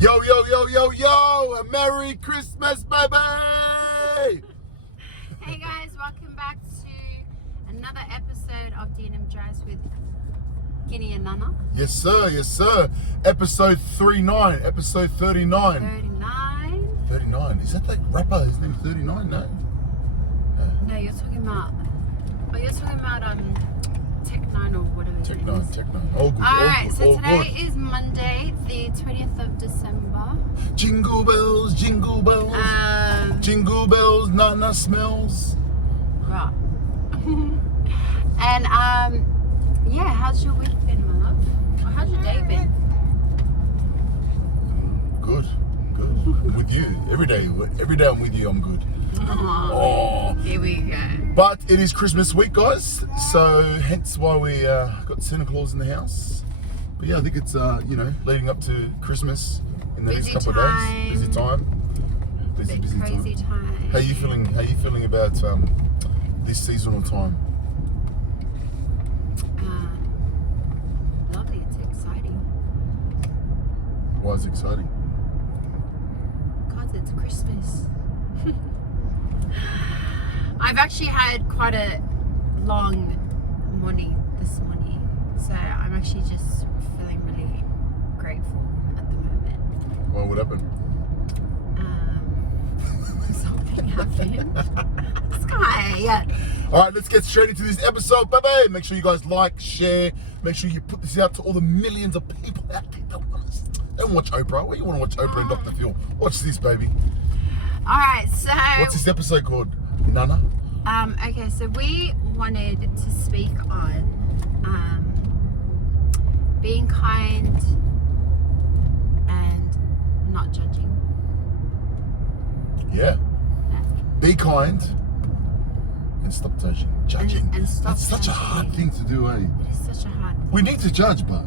Yo, yo, yo, yo, yo! Merry Christmas, baby! Hey guys, welcome back to another episode of D&M Drives with Kini and Nana. Yes, sir, yes, sir. Episode 39, episode 39. 39? 39. Is that like rapper? His name's 39, no? No, you're talking about Tech 9 or whatever his name is. Tech 9. All good. Alright, so all today good. is Monday, the 20th of December. Jingle bells, jingle bells. Jingle bells, Nana smells. Right. And yeah, how's your week been, my love? Or how's your day been? Good, good. I'm with you. Every day I'm with you, I'm good. Oh, here we go. But it is Christmas week, guys, so hence why we got Santa Claus in the house. But yeah, I think it's leading up to Christmas in the next couple of days. Busy time. Busy Crazy time. How you feeling? How you feeling about this seasonal time? Lovely. It's exciting. Why is it exciting? Because it's Christmas. I've actually had quite a long morning this morning, so I'm actually just feeling really grateful at the moment. Well, what happened? Something happened. Sky. All right, let's get straight into this episode, baby. Make sure you guys like, share. Make sure you put this out to all the millions of people out there. Don't watch Oprah. What do you want to watch Oprah and Dr. Phil? Watch this, baby. All right, so What's this episode called? Nana? Okay, so we wanted to speak on being kind and not judging. Yeah. Be kind and stop judging. And stop That's such a hard thing to do, eh? It is such a hard thing. We need to judge, but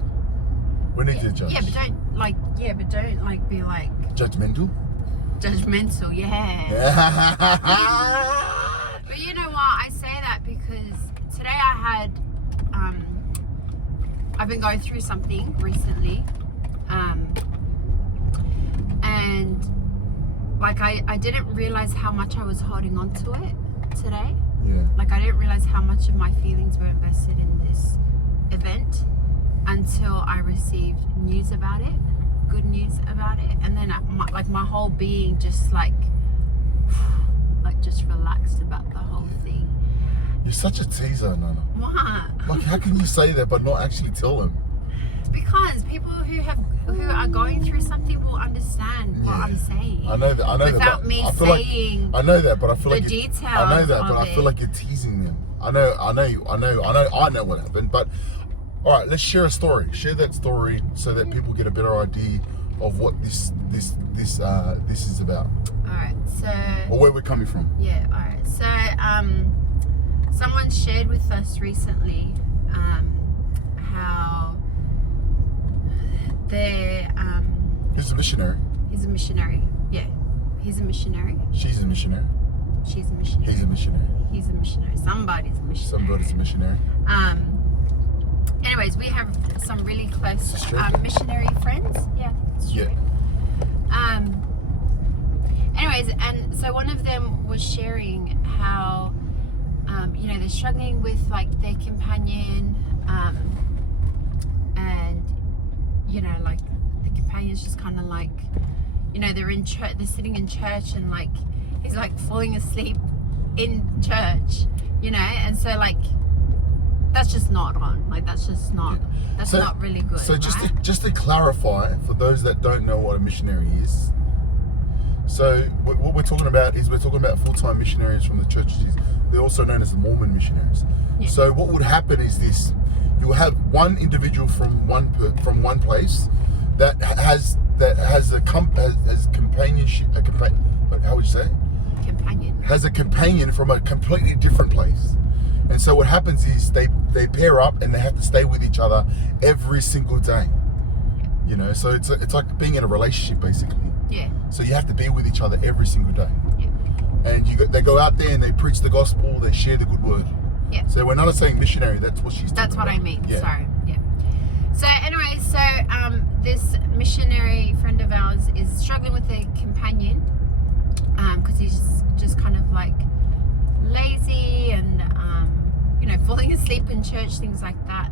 we need to judge. Yeah, but don't be like Judgmental? judgmental, yeah. But you know what? I say that because today I've been going through something recently, and like I didn't realize how much I was holding on to it today. Yeah. Like I didn't realize how much of my feelings were invested in this event until I received news about it, good news about it, and then my whole being just like just relaxed about the whole thing. You're such a teaser, Nana. What? Like, how can you say that but not actually tell them? Because people who are going through something will understand what I'm saying. I know that. Without me saying I know that, but I feel the like details. I know that, but I of feel like you're teasing them. I know what happened. But all right, let's share a story. Share that story so that people get a better idea of what this is about. Alright, so Or where we're coming from. yeah, alright. So someone shared with us recently how they're Who's a missionary? he's a missionary. Yeah. He's a missionary. She's a missionary. She's a missionary. He's a missionary. He's a missionary. Somebody's a missionary. Somebody's a missionary. Anyways, we have some really close It's true. missionary friends. Yeah, it's true. Yeah. Anyways, and so one of them was sharing how, they're struggling with like their companion, and like the companion's just kind of like, they're in church, they're sitting in church, and like he's like falling asleep in church, and so like. That's just not on. Like that's not really good. So right? just to clarify for those that don't know what a missionary is. So what we're talking about is full-time missionaries from the churches. They're also known as the Mormon missionaries. Yeah. So what would happen is this: you will have one individual from one place that has companionship. How would you say? Companion. Has a companion from a completely different place. And so what happens is they pair up and they have to stay with each other every single day. So it's like being in a relationship basically. Yeah. So you have to be with each other every single day. Yeah. And they go out there and they preach the gospel, they share the good word. Yeah. So we're not saying missionary, that's what she's talking That's what about. I mean. Yeah. Sorry. Yeah. So anyway, this missionary friend of ours is struggling with a companion because he's just kind of like lazy and falling asleep in church, things like that.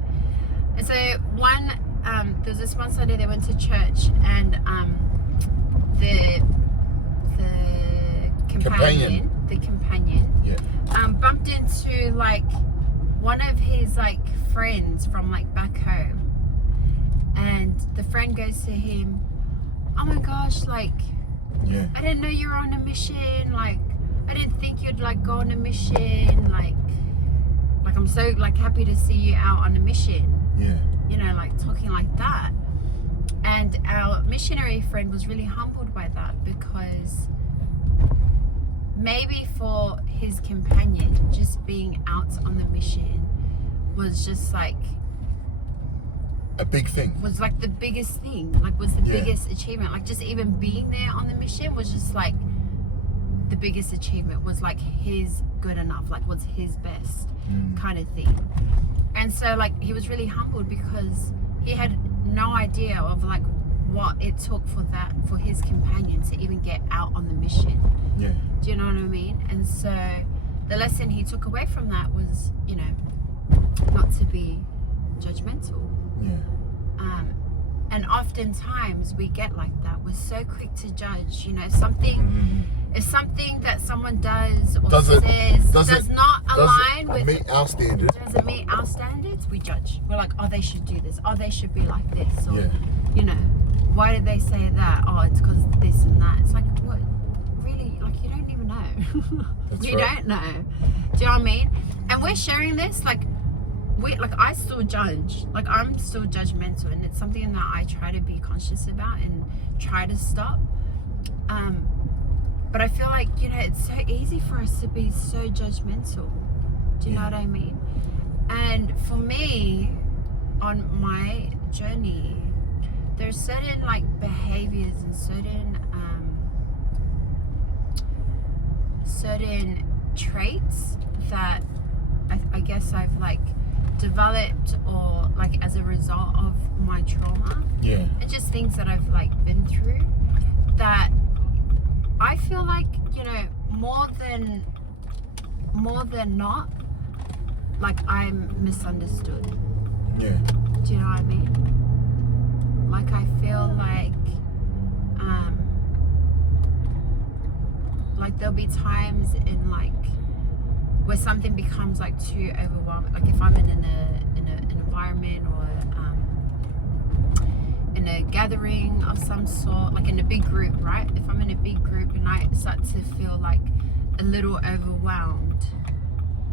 And so there was this one Sunday they went to church, and the companion bumped into like one of his like friends from like back home, and the friend goes to him, "Oh my gosh, like I didn't know you were on a mission, like I didn't think you'd like go on a mission, like I'm so like happy to see you out on a mission." Like talking like that. And our missionary friend was really humbled by that, because maybe for his companion, just being out on the mission was just like a big thing. Was like the biggest thing, like was the biggest achievement. Like just even being there on the mission was just like the biggest achievement, was like his good enough, like was his best kind of thing. And so like he was really humbled because he had no idea of like what it took for his companion to even get out on the mission. Do you know what I mean? And so the lesson he took away from that was, not to be judgmental. And oftentimes we get like that. We're so quick to judge. If something that someone does or says does not align with meet our standards. Doesn't meet our standards, we judge. We're like, oh, they should do this. Oh, they should be like this. Or, why did they say that? Oh, it's because this and that. It's like, what? Really? Like, you don't even know. You don't know. Do you know what I mean? And we're sharing this, like I still judge. Like, I'm still judgmental, and it's something that I try to be conscious about and try to stop. But I feel like, it's so easy for us to be so judgmental. Do you know what I mean? And for me, on my journey, there's certain like behaviors and certain traits that I guess I've like developed, or like as a result of my trauma. And just things that I've like been through, that I feel like, more than not, like I'm misunderstood. Do you know what I mean? Like I feel like there'll be times in like where something becomes like too overwhelming. Like if I'm in an environment or in a gathering of some sort, like in a big group, right? If I'm in a big group and I start to feel like a little overwhelmed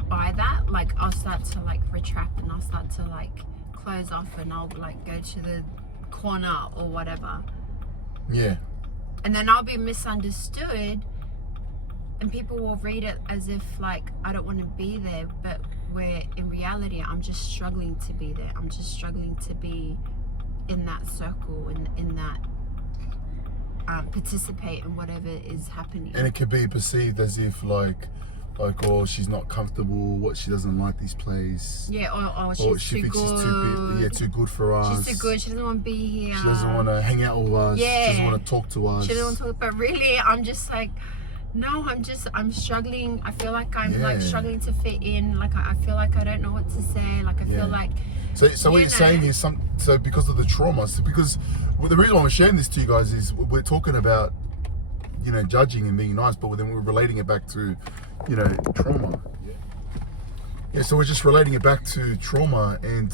by that, like I'll start to like retract, and I'll start to like close off, and I'll like go to the corner or whatever. And then I'll be misunderstood, and people will read it as if like I don't want to be there, but where in reality I'm just struggling to be there. I'm just struggling to be in that circle and in that participate in whatever is happening. And it could be perceived as if like oh, she's not comfortable, what, she doesn't like this place. Or she thinks good. she's too good for us. She's too good, she doesn't want to be here. She doesn't want to hang out with us. She doesn't want to talk to us. She doesn't want to talk, but really I'm just like, no, I'm struggling. I feel like I'm like struggling to fit in. Like I feel like I don't know what to say. Like I feel like. So what you're saying is so because of the trauma. So because the reason why I'm sharing this to you guys is we're talking about judging and being nice, but then we're relating it back to trauma. So we're just relating it back to trauma, and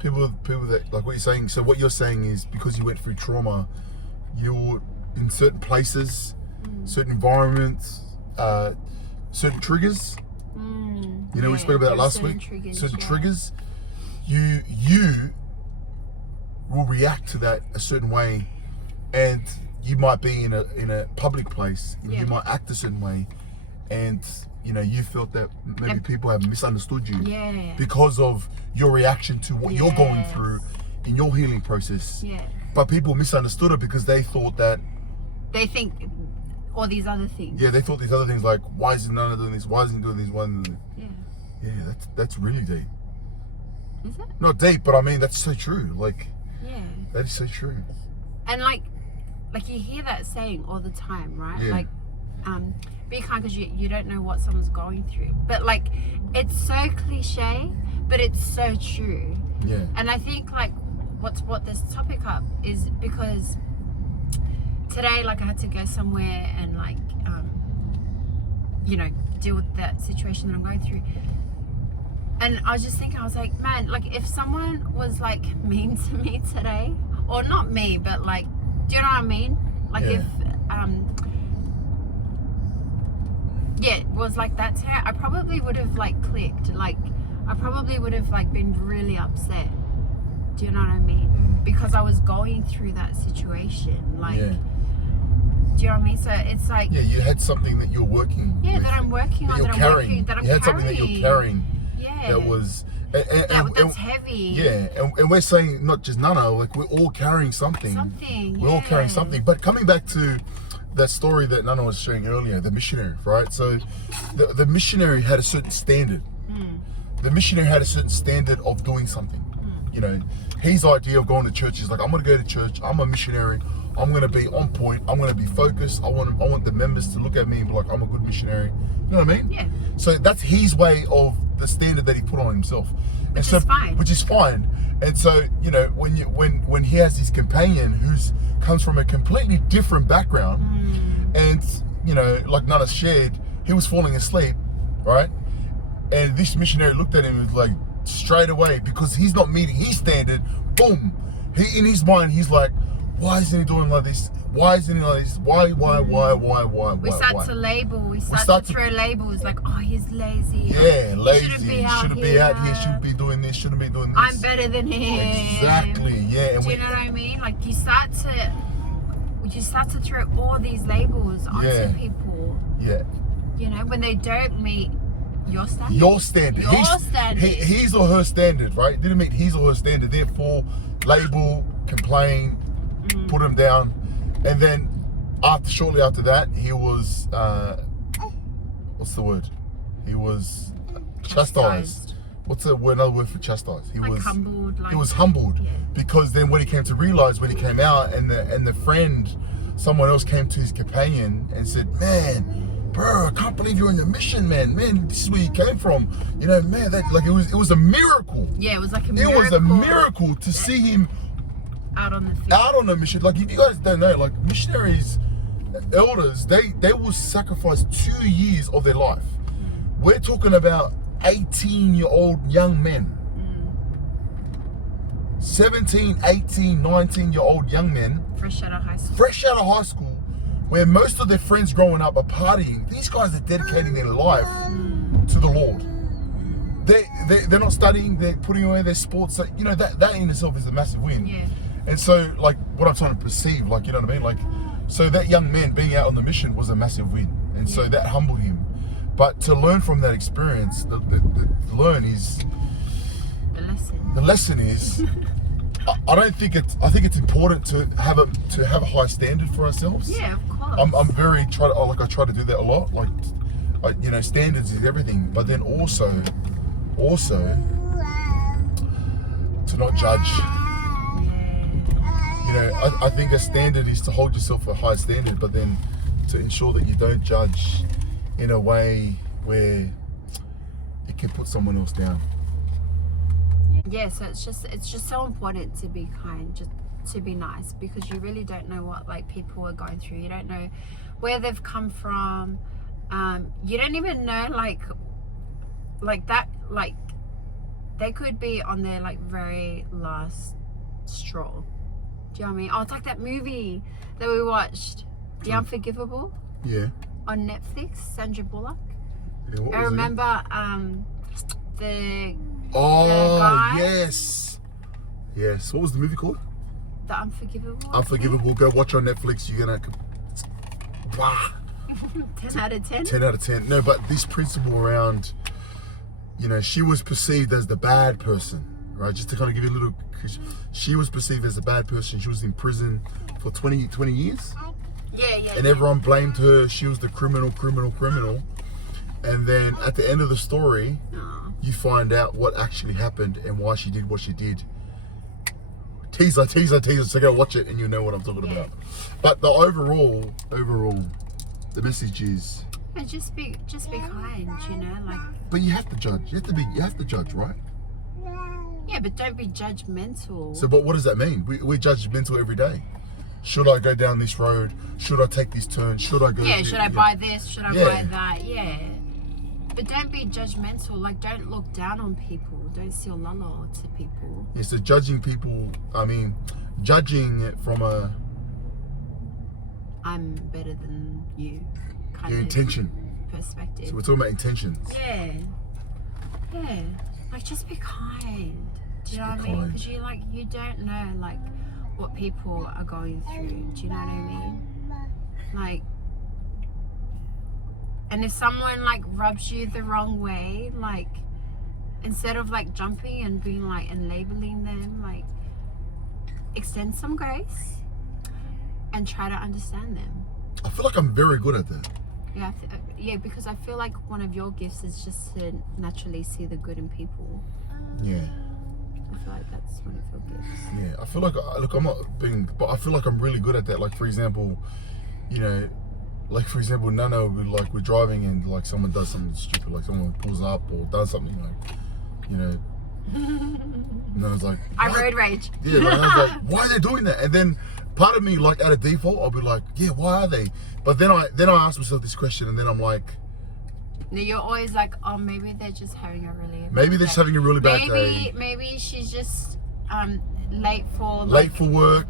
people that like what you're saying. So what you're saying is because you went through trauma, you're in certain places, certain environments, certain triggers. We spoke about that last week. Certain triggers, you will react to that a certain way, and you might be in a public place, and you might act a certain way, and you felt that maybe people have misunderstood you because of your reaction to what you're going through in your healing process. But people misunderstood it because they thought that they think all these other things. They thought these other things, like why isn't none of doing this? Why isn't he doing this? One. That's really deep. Is it? Not deep, but I mean that's so true. Like that is so true. And like you hear that saying all the time, right? Yeah. Like, be kind because you don't know what someone's going through. But like, it's so cliche, but it's so true. Yeah. And I think like what's brought this topic up is because today, like, I had to go somewhere and like, you know, deal with that situation that I'm going through. And I was just thinking, I was like, man, like if someone was like mean to me today, or not me, but like, do you know what I mean? Like Yeah. if, yeah, it was like that today, I probably would have like clicked. Like, I probably would have like been really upset. Do you know what I mean? Because I was going through that situation. Like, Yeah. do you know what I mean? So it's like, Yeah, you had something that you're working yeah, with, that I'm working on, you're that I'm carrying. working, that I'm You had carrying. something that you're carrying Yeah. that was... That's heavy. Yeah, and we're saying not just Nana, like we're all carrying something. Something, We're all carrying yeah. something. But coming back to that story that Nana was sharing earlier, the missionary, right? So the missionary had a certain standard. The missionary had a certain standard of doing something. You know, his idea of going to church is like, I'm going to go to church, I'm a missionary, I'm going to be on point, I'm going to be focused, I want the members to look at me and be like, I'm a good missionary. You know what I mean? Yeah. So that's his way of the standard that he put on himself. Which is fine. Which is fine. And so, you know, when he has his companion who's comes from a completely different background, and, you know, like Nana shared, he was falling asleep, right? And this missionary looked at him and was like, straight away, because he's not meeting his standard, boom. In his mind, he's like, why isn't he doing like this? Why isn't he like this? Why? We start to label. We start to throw labels like, oh, he's lazy. Yeah, lazy. Shouldn't be out here. Shouldn't be doing this. Shouldn't be doing this. I'm better than him. Exactly. Yeah. And do you know what I mean? Like you start to throw all these labels onto people. Yeah. You know, when they don't meet your standard. Your standard. Standard. His or her standard, right? Didn't meet his or her standard. Therefore, label, complain, put him down. And then shortly after that, he was, what's the word? He was chastised. What's another word for chastised? He was humbled. He was humbled, yeah. Because then what he came to realize when he came out, and the friend, someone else came to his companion and said, man, bro, I can't believe you're in the mission, man. Man, this is where you came from. You know, man, that like it was a miracle. Yeah, it was like a miracle. It was a miracle to see him out on the field. Out on the mission. Like, if you guys don't know, like missionaries, elders, they will sacrifice 2 years of their life. We're talking about 18-year-old young men. 17, 18, 19-year-old young men. Fresh out of high school. Where most of their friends growing up are partying. These guys are dedicating their life to the Lord. They're not studying, they're putting away their sports. So, you know, that in itself is a massive win. Yeah. And so, like, what I'm trying to perceive, like, you know what I mean? Like, so that young man being out on the mission was a massive win. And so that humbled him. But to learn from that experience, the learn is... The lesson is... I think it's important to have a high standard for ourselves. Yeah, of course. I'm very I try to do that a lot. Like, you know, standards is everything. But then also to not judge. You know, I think a standard is to hold yourself a high standard, but then to ensure that you don't judge in a way where it can put someone else down. Yeah, so it's just so important to be kind, just to be nice, because you really don't know what like people are going through. You don't know where they've come from. You don't even know like that, like they could be on their like very last straw. Do you know what I mean? Oh, it's like that movie that we watched, The Unforgivable. Yeah. On Netflix, Sandra Bullock. Yeah, what I was remember the guy. Yes. What was the movie called? The Unforgivable. Unforgivable. Go watch on Netflix. You're gonna. 10 out of 10. 10 out of 10. No, but this principle around, you know, she was perceived as the bad person, right? Just to kind of give you a little, she was perceived as a bad person. She was in prison for 20 years. Yeah. And everyone blamed her. She was the criminal. And then at the end of the story, you find out what actually happened and why she did what she did. teaser. So go watch it and you know what I'm talking Yeah. about. But the overall, the message is. And just be kind, you know, like. But you have to judge. You have to judge, right? Yeah, but don't be judgmental. So, but what does that mean? We're judgmental every day. Should I go down this road? Should I take this turn? Should I go? Yeah, should I buy this? Should I Yeah. buy that? Yeah. But don't be judgmental. Like, don't look down on people. Don't see lala to people. Yeah, so judging people, I mean, judging it from I'm better than you kind your of intention. perspective. So we're talking about intentions. Yeah. Yeah. Like, just be kind. Do you know what I mean? Because you don't know, like, what people are going through. Do you know what I mean? Like, and if someone, like, rubs you the wrong way, like, instead of, like, jumping and being, like, and labeling them, like, extend some grace and try to understand them. I feel like I'm very good at that. Yeah, yeah, because I feel like one of your gifts is just to naturally see the good in people. Yeah. I feel like that's one of your gifts. Yeah, I feel like, look, I'm not being, but I feel like I'm really good at that. Like, for example, you know, Nana would, like, we're driving and, like, someone does something stupid, like someone pulls up or does something, like, you know, and I was like, I what? road rage. Yeah, like, I was like, why are they doing that? And then part of me, like, out of default, I'll be like, yeah, why are they? But then I ask myself this question, and then I'm like, No, you're always like, oh, maybe they're just having a really bad maybe they're just having a really bad day. Maybe she's just late for work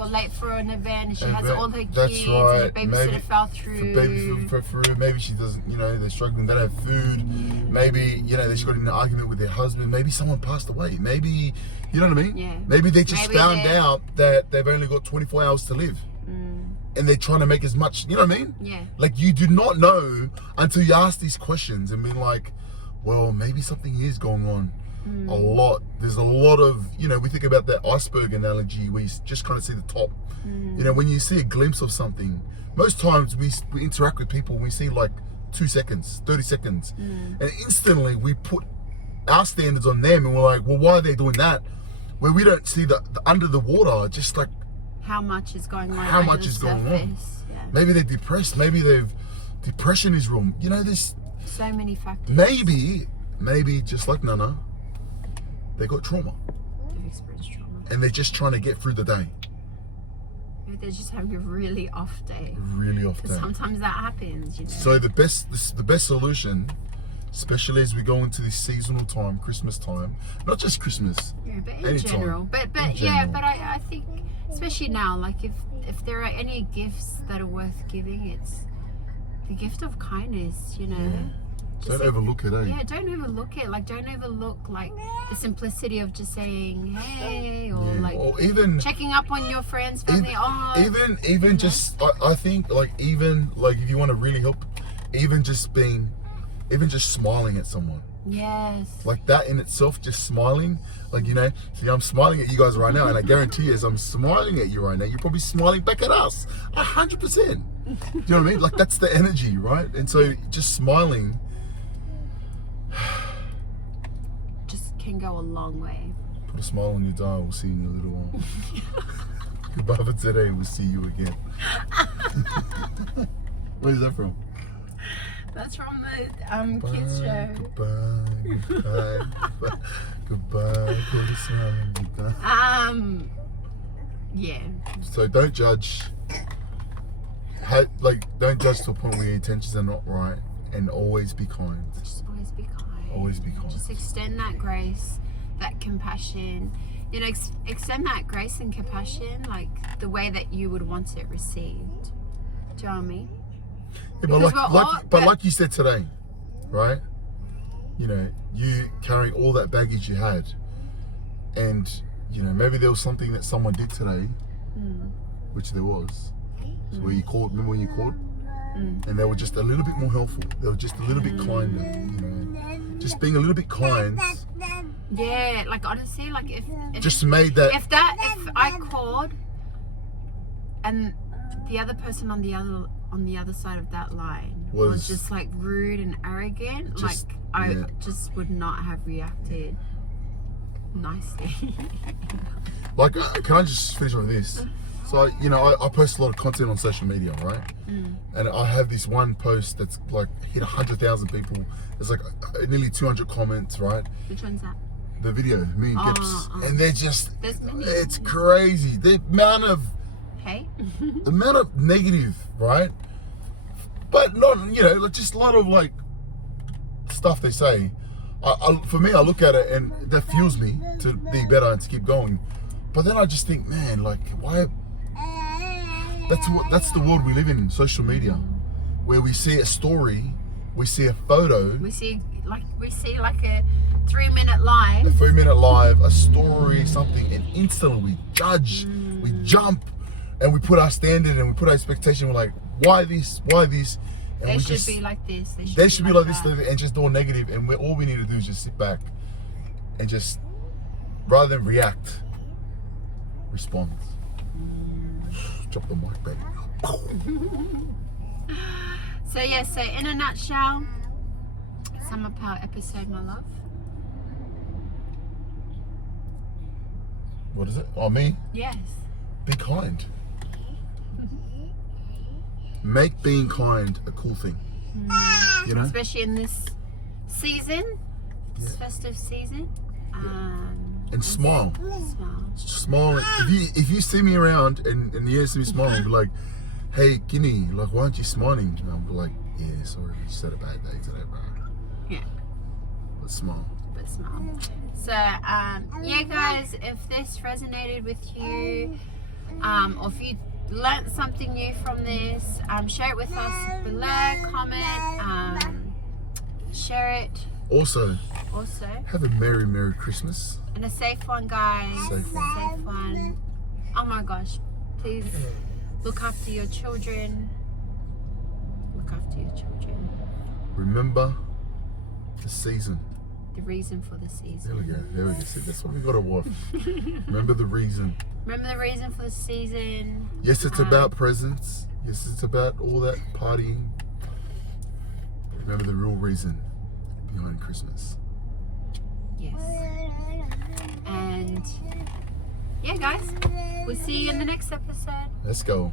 or late for an event, and she has all her kids. That's right. And the babysitter fell through. Maybe she doesn't, you know, they're struggling, they don't have food. Maybe, you know, they just got in an argument with their husband. Maybe someone passed away. Maybe, you know what I mean? Yeah. Maybe they just found out that they've only got 24 hours to live. And they're trying to make as much, you know what I mean? Yeah. Like, you do not know until you ask these questions and be like, well, maybe something is going on. There's a lot of, you know, we think about that iceberg analogy where you just kind of see the top. You know, when you see a glimpse of something, most times we interact with people, we see like 2 seconds, 30 seconds. And instantly we put our standards on them and we're like, well, why are they doing that? Where we don't see the under the water, just like, how much is going on? How much is going on? Yeah. Maybe they're depressed. Maybe depression is wrong. You know, there's so many factors. Maybe just like Nana, they got trauma. They've experienced trauma. And they're just trying to get through the day. Maybe they're just having a really off day. Really off day. Sometimes that happens, you know. So the best solution, especially as we go into this seasonal time, Christmas time, not just Christmas. Yeah, but in anytime. general. But I think, especially now, like if there are any gifts that are worth giving, it's the gift of kindness, you know. Yeah. Don't overlook it, eh? Yeah, don't overlook it. Like, don't overlook, like, the simplicity of just saying, hey, or even checking up on your friends, family. Even just, I think, like, even, like, if you want to really help, even just smiling at someone. Yes. Like that in itself, just smiling. Like, you know, see, I'm smiling at you guys right now, and I guarantee you, as I'm smiling at you right now, you're probably smiling back at us. 100%. Do you know what I mean? Like, that's the energy, right? And so just smiling just can go a long way. Put a smile on your dial. We'll see you in a little while. Goodbye for today. We'll see you again. Where's that from? That's from the kids show. Goodbye. Put a smile on your dial. Yeah. So don't judge. Don't judge to a point where your intentions are not right, and always be kind. Just always be kind. Always be kind. Just extend that grace, that compassion. You know, extend that grace and compassion like the way that you would want it received. Do you know what I mean? Yeah, but like you said today, right? You know, you carrying all that baggage you had, and you know, maybe there was something that someone did today, which there was. So where you called, remember when you called? And they were just a little bit more helpful. They were just a little bit kinder, you know. Just being a little bit kind. Yeah, like honestly, like if just made that. If I called, and the other person on the other side of that line was just like rude and arrogant, I just would not have reacted Nicely. Like, can I just finish with this? So, you know, I post a lot of content on social media, right? And I have this one post that's like hit 100,000 people. There's like nearly 200 comments, right? Which one's that? The video, me and Gibbs. And they're just, There's many. it's crazy. The amount of negative, right? But not, you know, like just a lot of like stuff they say. For me, I look at it and that fuels me to be better and to keep going. But then I just think, man, like, why? That's the world we live in, social media, where we see a story, we see a photo, we see like a 3-minute live, a 3-minute live, a story, something, and instantly we judge, we jump, and we put our standard and we put our expectation. We're like, why this? Why this? And they should be like this. They should be like this, and just all negative. And all we need to do is just sit back and just, rather than react, respond. Drop the mic, baby. So in a nutshell, sum up our episode, my love. What is it? Oh, me? Yes. Be kind. Make being kind a cool thing. You know? Especially in this season, this festive season. And smile. Smile. If you see me around and you see me smiling, be like, hey, Kini, like, why aren't you smiling? And I'll be like, yeah, sorry, I just had a bad day today, bro. Yeah. But smile. So, yeah, guys, if this resonated with you, or if you learned something new from this, share it with us below, comment, share it. Also, have a Merry Christmas. And a safe one, guys. Safe one. Oh my gosh, please look after your children. Remember the season. The reason for the season. There we go. See, that's what we got to watch. Remember the reason. Remember the reason for the season. Yes, it's about presents. Yes, it's about all that partying. Remember the real reason behind Christmas. Yes. And yeah, guys, we'll see you in the next episode. Let's go.